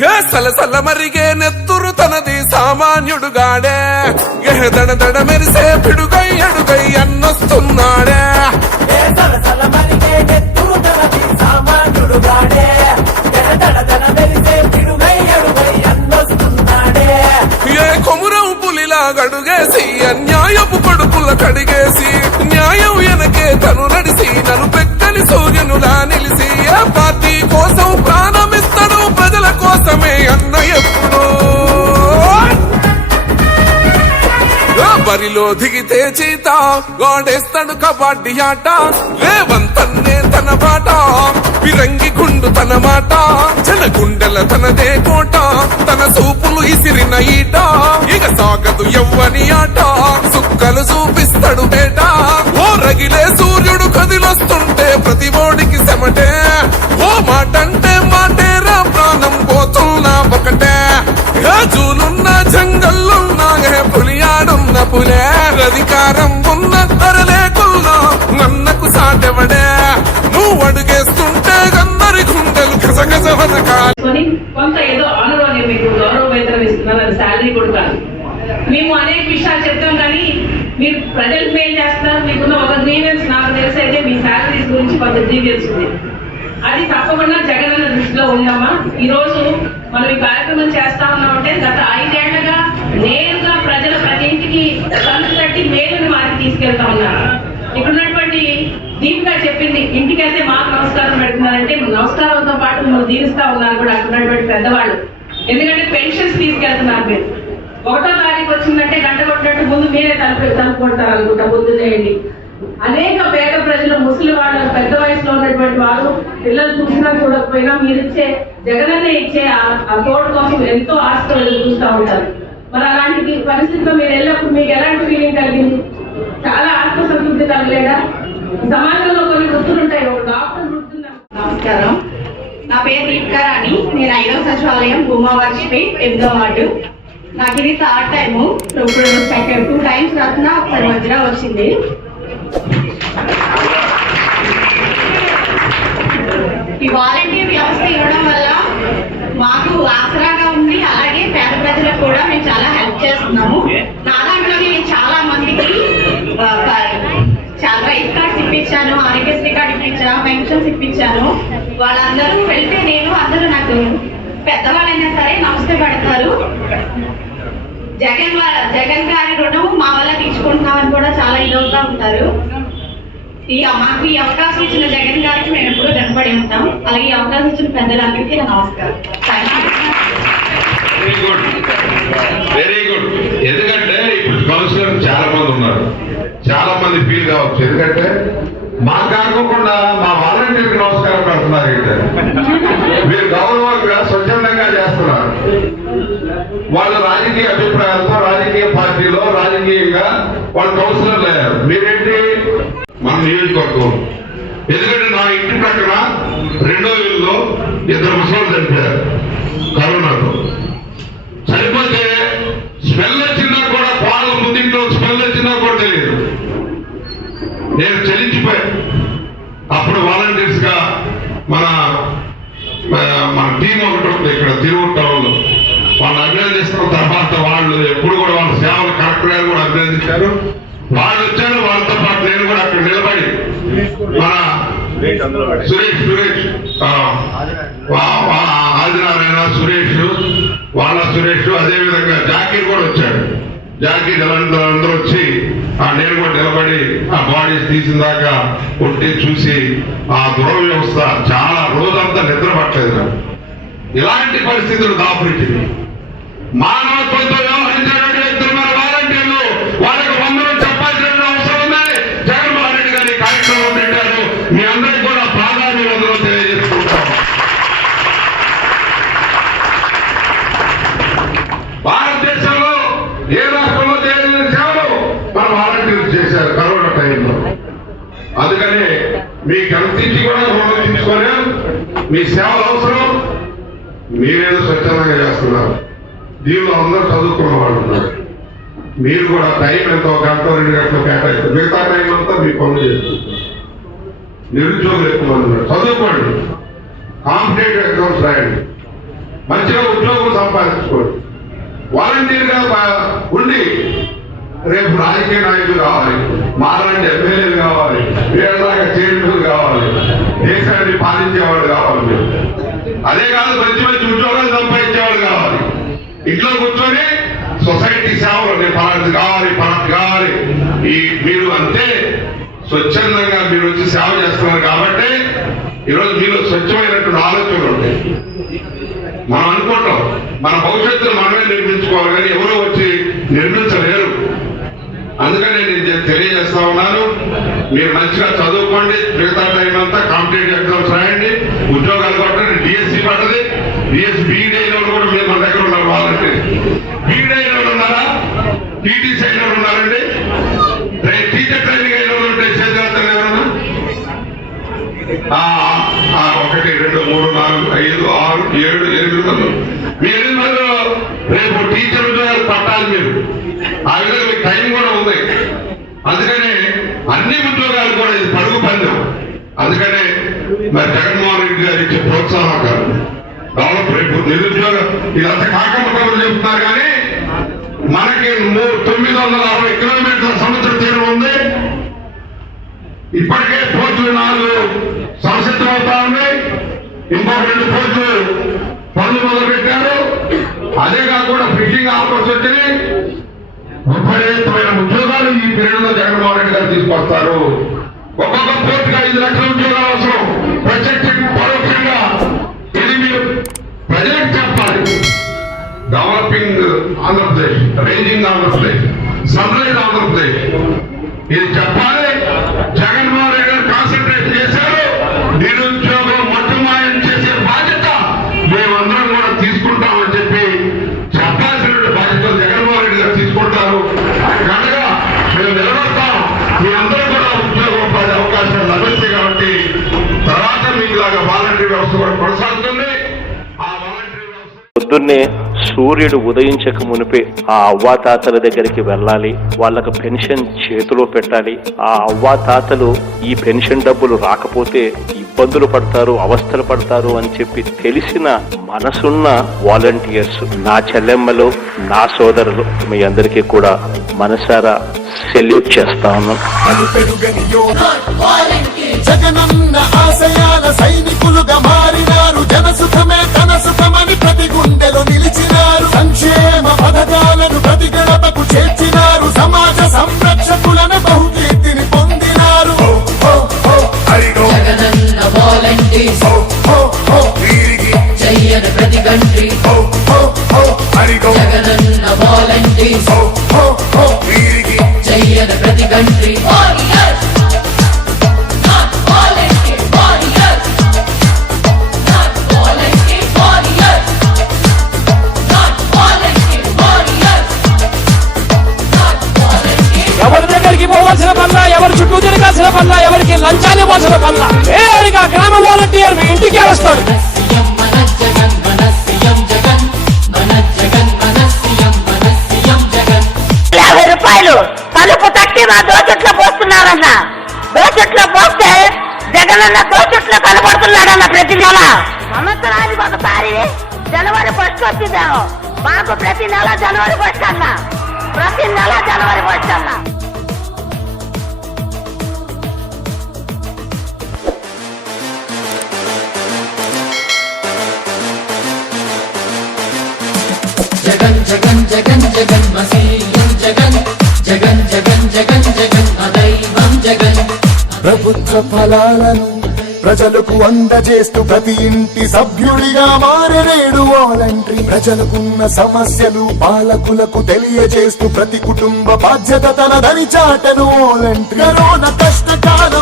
ఏ సలసల మరిగే నెత్తురు తనది సామాన్యుడుగాడే ఏ దడ మెరిసే పిడుగై అడుగై అన్నొస్తున్నాడే ఏ కొమురం పులిలా గడుగేసి అన్యాయపు కడుపుల కడిగేసి న్యాయం వెనకే తను నడిసి నన్ను పెక్కని సూర్యునులా నిలిసి ఏ పార్టీ కోసం ప్రాణమిస్తాడు ప్రజల కోసమే అన్న ఎప్పుడు బరిలో దిగితే చీత గాడేస్తాడు కబడ్డీ ఆట రేవంతన్నే తన బాట పిరంగి గుండు తన మాట జన గుండెల తనదే కోట తన సూపులు ఇసిరిన ఈట ఇక సాగదు ఎవ్వని ఆట సుక్కలు చూపిస్తాడు బేట ఓ రగిలే సూర్యుడు కదిలొస్తుంటే ప్రతి ఓడికి సెమటే ఓ మాటంటే మాటేరా ప్రాణం పోతున్నా ఒకటే జూలున్న జంగల్లున్నా పులియాడున్న పులే అధికారం ఉన్న తరలేకున్నా నన్నకు సాటెవడే నువ్వు అడుగేస్తుంటే అందరి గుండెలు గజగజవనకాలి కొంత ఏదో ఆనరు అని మీకు గౌరవ వేతనం ఇస్తున్నారు, అది శాలరీ కూడా కాదు. మేము అనేక విషయాలు చెప్తాం కానీ మీరు ప్రజలకు మేలు చేస్తున్నారు. మీకున్న ఒక గ్రీవెన్స్ నాకు తెలిసి అయితే మీ శాలరీస్ గురించి కొంత గ్రీవెన్స్ ఉంది. అది తప్పకుండా జగన్ అన్న దృష్టిలో ఉందమ్మా. ఈ రోజు మనం ఈ కార్యక్రమం చేస్తా ఉన్నామంటే గత 5 ఏళ్లుగా నేరుగా ప్రజల ప్రతి ఇంటికి తలుపు తట్టి మేలుని వారికి తీసుకెళ్తా ఉన్నారు. ఇక్కడున్నటువంటి దీపిగా చెప్పింది, ఇంటికైతే మాకు నమస్కారం పెడుతున్నారంటే నమస్కారంతో పాటు మిమ్మల్ని దీవిస్తా ఉన్నారు కూడా అక్కడున్నటువంటి పెద్దవాళ్ళు. ఎందుకంటే పెన్షన్స్ తీసుకెళ్తున్నారు. మీరు 1వ తారీఖు వచ్చిందంటే గంట కొట్టినట్టు ముందు మీరే తలుపు కొడతారు అనుకుంటా పొద్దున్నేయండి. అనేక పేద ప్రజలు, ముసలి వాళ్ళు, పెద్ద వయసులో ఉన్నటువంటి వారు, పిల్లలు చూసినా చూడకపోయినా మీరిచ్చే జగనన్న ఇచ్చే ఆ తోడు కోసం ఎంతో ఆశతో చూస్తూ ఉంటారు. మరి అలాంటి పరిస్థితిలో మీరు వెళ్ళినప్పుడు మీకు ఎలాంటి ఫీలింగ్ కలిగింది? చాలా ఆత్మసంతృప్తి కలగలేదా? సమాజంలో కొన్ని వృత్తులు ఉంటాయి, ఒక డాక్టర్ వృత్తి. నమస్కారం, నా పేరు దీపికారాణి. నేను 5వ సచివాలయం భూమావారి స్ట్రీట్ 8వ వార్డు. నాకు ఇది 3rd టైము. ఇప్పుడు 2 టైమ్స్ రత్న, ఒకసారి మధ్యలో వచ్చింది. ఈ వాలంటీర్ వ్యవస్థ ఇవ్వడం వల్ల మాకు ఆసరాగా ఉంది. అలాగే పేద ప్రజలకు కూడా మేము చాలా హెల్ప్ చేస్తున్నాము. నా దాంట్లో నేను చాలా మందికి చాలా రైస్ కార్డ్స్ ఇప్పించాను, ఆరోగ్యశ్రీ కార్డు ఇప్పించాను, పెన్షన్స్ ఇప్పించాను. వాళ్ళందరూ వెళ్తే అందరూ నాకు పెద్దవాళ్ళైనా సరే నమస్తే పెడతారు. జగన్ గారి రుణం మా వల్ల తీర్చుకుంటున్నామని కూడా చాలా ఇదవుతా ఉంటారు. మాకు ఈ అవకాశం ఇచ్చిన జగన్ గారికి మేము ఎప్పుడూ రుణపడి ఉంటాం. అలాగే ఈ అవకాశం ఇచ్చిన పెద్దలందరికీ నా నమస్కారం. Very good. ఎందుకంటే ఇప్పుడు కౌన్సిలర్ చాలా మంది ఉన్నారు, చాలా మంది ఫీల్ కావచ్చు. ఎందుకంటే మాకు కాకుండా మా వాలంటీర్కి నమస్కారం పెడుతున్నారు. మీరు గౌరవంగా స్వచ్ఛందంగా చేస్తున్నారు. వాళ్ళ రాజకీయ అభిప్రాయాలతో రాజకీయ పార్టీలో రాజకీయంగా వాళ్ళు కౌన్సిలర్లు అయ్యారు. మీరేంటి మన నియోజకవర్గం. ఎందుకంటే నా ఇంటి ప్రక్కన 2వ ఇల్లులో 2 ముసలు చనిపోయారు కరోనాతో. చనిపోతే స్మెల్ వచ్చినా కూడా, పాలు ముందుంటో స్మెల్ వచ్చినా కూడా తెలియదు. నేను చలించిపోయాను. అప్పుడు వాలంటీర్స్ గా మన టీం ఒకటి ఉంది ఇక్కడ తిరువురు టౌన్ లో. వాళ్ళు అభినందిస్తున్న తర్వాత వాళ్ళు ఎప్పుడు కూడా వాళ్ళ సేవలు కలెక్టర్ గారు కూడా అభినందించారు. వాళ్ళు వచ్చారు, వాళ్ళతో పాటు నేను కూడా అక్కడ నిలబడి మన సురేష్ ఆదినారాయణ, సురేష్ అదేవిధంగా జాకీర్ కూడా వచ్చాడు. జాకీర్ అందరూ వచ్చి నేను కూడా నిలబడి ఆ బాడీస్ తీసిన దాకా కొట్టి చూసి ఆ దూర వ్యవస్థ చాలా రోజంతా నిద్ర పట్టలేదు నాకు. ఇలాంటి పరిస్థితులు దాపురించింది. మానవత్వంతో వ్యవహరించేటువంటి వ్యక్తులు మన వాలంటీర్లు. వాళ్ళకు వందనం చెప్పాల్సిన అవసరం ఉంది. జగన్మోహన్ రెడ్డి గారి కార్యక్రమం పెట్టారు. మీ అందరికీ కూడా ప్రాధాన్య వందనం తెలియజేసుకుంటాం. భారతదేశంలో ఏ రాష్ట్రంలో చేయలేని సేవలు మన వాలంటీర్లు చేశారు కరోనా టైంలో. అందుకని మీకు అంతించి కూడా రుణం తీర్చుకోలేం. మీ సేవలు అవసరం. మీరేదో స్వచ్ఛందంగా చేస్తున్నారు. దీనిలో అందరూ చదువుకున్న వాళ్ళు ఉన్నారు. మీరు కూడా టైం ఎంతో 1 గంట 2 గంటలు కేటాయిస్తారు. మిగతా టైం అంతా మీ పనులు చేసుకుంటారు. నిరుద్యోగులు ఎక్కువ మంది ఉన్నారు. చదువుకోండి, కాంపిటేటివ్ ఎగ్జామ్స్ రాయండి. మంచిగా ఉద్యోగం సంపాదించుకోండి. వాలంటీర్గా ఉండి రేపు రాజకీయ నాయకులు కావాలి, మాలాంటి ఎమ్మెల్యేలు కావాలి, వీళ్ళలాగా చైర్మన్లు కావాలి, దేశాన్ని పాలించేవాళ్ళు కావాలి. మీరు అదే కాదు, మంచి మంచి ఉద్యోగాలు సంపాదించేవాళ్ళు కావాలి. ఇంట్లో కూర్చొని సొసైటీ సేవలు నేను పలాంటి కావాలి ఈ మీరు అంతే స్వచ్ఛందంగా మీరు వచ్చి సేవ చేస్తున్నారు కాబట్టి ఈరోజు మీలో స్వచ్ఛమైనటువంటి ఆలోచనలు ఉంటాయి. మనం అనుకుంటాం మన భవిష్యత్తును మనమే నిర్మించుకోవాలి, కానీ ఎవరో వచ్చి నిర్మించలేరు. అందుకని నేను తెలియజేస్తా ఉన్నాను, మీరు మంచిగా చదువుకోండి, మిగతా టైం అంతా కాంపిటేటివ్ ఎగ్జామ్స్ రాయండి, ఉద్యోగాలు కొట్టండి. డిఎస్సి పడ్డది, డిఎస్సి బీఈడీ అయిన వాళ్ళు కూడా మీరు మన దగ్గర ఉన్నారు. వాళ్ళంటే బీఈడీ అయిన వాళ్ళు ఉన్నారా, టీటీసీ అయిన వాళ్ళు ఉన్నారండి, టీచర్ ట్రైనింగ్ అయిన వాళ్ళు ఉంటే చేద్దాం ఎవరన్నా? 1 2 3 4 5 6 7 8 మంది. మీ 8 మందిలో రేపు టీచర్ ఉద్యోగాలు పట్టాలి మీరు. ఆ విధంగా మీకు టైం కూడా ఉంది. అందుకనే అన్ని ఉద్యోగాలు కూడా ఇది పరుగు పందెం. అందుకనే మరి జగన్మోహన్ రెడ్డి గారు ఇచ్చే ప్రోత్సాహకాలు డెవలప్ రేపు నిరుద్యోగం ఇదంతా కాకమ్మ కబుర్లు చెబుతున్నారు, కానీ మనకి 960 కిలోమీటర్ల సముద్ర తీరం ఉంది. ఇప్పటికే పోర్టులు 4 సంసిద్ధమవుతా ఉన్నాయి. ఇంకో 2 పోర్టులు పనులు మొదలు పెట్టారు. అదే కాకుండా ఫిషింగ్ ఆఫర్స్ వచ్చినాయి. విపరీతమైన ఉద్యోగాలు ఈ పీరియడ్ లో జగన్మోహన్ రెడ్డి గారు తీసుకొస్తారు. ఒక్కొక్క పోర్టుగా 5 లక్షల ఉద్యోగాలు అవసరం, ప్రత్యక్ష పరోక్షంగా. ఇది మీరు ప్రజలకు చెప్పాలి. Developing Andhra Pradesh, ranging Andhra Pradesh, sunrise Andhra Pradesh, ఇది చెప్పాలి. జగన్మోహన్ రెడ్డి గారు కాన్సన్ట్రేట్ చేశారు. నిరుద్యోగం మొట్టమాయం చేసే బాధ్యత మేమందరం కూడా తీసుకుంటామని చెప్పి చెప్పాల్సిన బాధ్యత జగన్మోహన్ రెడ్డి గారు తీసుకుంటారు. కనుక మేము నిలబడతాం. మీ అందరూ కూడా ఉద్యోగ ఉపాధి అవకాశాలు లభిస్తాయి కాబట్టి తర్వాత మీకులాగా వాలంటీర్ వ్యవస్థ కూడా కొనసాగుతుంది. ఆ వాలంటీర్ వ్యవస్థ పొద్దున్నే సూర్యుడు ఉదయించక మునిపే ఆ అవ్వాతాతల దగ్గరికి వెళ్ళాలి, వాళ్ళకు పెన్షన్ చేతిలో పెట్టాలి. ఆ అవ్వాతాతలు ఈ పెన్షన్ డబ్బులు రాకపోతే ఇబ్బందులు పడతారు, అవస్థలు పడతారు అని చెప్పి తెలిసిన మనసున్న వాలంటీర్స్, నా చెల్లెమ్మలు, నా సోదరులు, మీ అందరికీ కూడా మనసారా సెల్యూట్ చేస్తా ఉన్నాం. జగనన్న ఆశయాల సైనికులుగా మారినారు. జనసుఖమే తన సుఖమని ప్రతి గుండెలో నిలిచినారు. సంక్షేమ పథకాలను ప్రతి గడపకు చేర్చినారు. సమాజ సంరక్షకులను బహుకీర్తిని పొందినారు. జగనన్న వాలంటీర్స్ చెయ్యని ప్రతి కంట్రీ. జగనన్న వాలంటీర్స్ చెయ్యని ప్రతి కంట్రీ. ఎవరి దగ్గరికి పోవాల్సిన పనులా, ఎవరి చుట్టూ తిరగాల్సిన పనులా, ఎవరికి లంచాన్ని ఇవ్వాల్సిన పనులా, నేరుగా గ్రామ వాలంటీర్ మీ ఇంటికి వస్తాడు. రూపాయలు తలుపు తట్టి మా దోచెట్లో పోస్తున్నారన్న. దోచెట్లో పోస్తే జగనన్న దోచెట్లో కనబడుతున్నాడన్న. ప్రతి నెల సంవత్సరానికి ఒకసారి జనవరి 1 వచ్చిందేమో. మాకు ప్రతి నెల జనవరి 1 అన్న. ప్రతి నెల జనవరి 1 అన్న. జగన్ జగన్ జగన్ జగన్ మసీయం జగన్. జగన్ జగన్ జగన్ జగన్ అదైవం జగన్. ప్రభుత్వ ఫలాలను ప్రజలకు అందజేస్తూ ప్రతి ఇంటి సభ్యుడిగా మారేడు వాలంటరీ. ప్రజలకున్న సమస్యలు పాలకులకు తెలియజేస్తూ ప్రతి కుటుంబ బాధ్యత తనదని చాటను వాలంటరీ. కరోనా కష్టకాలం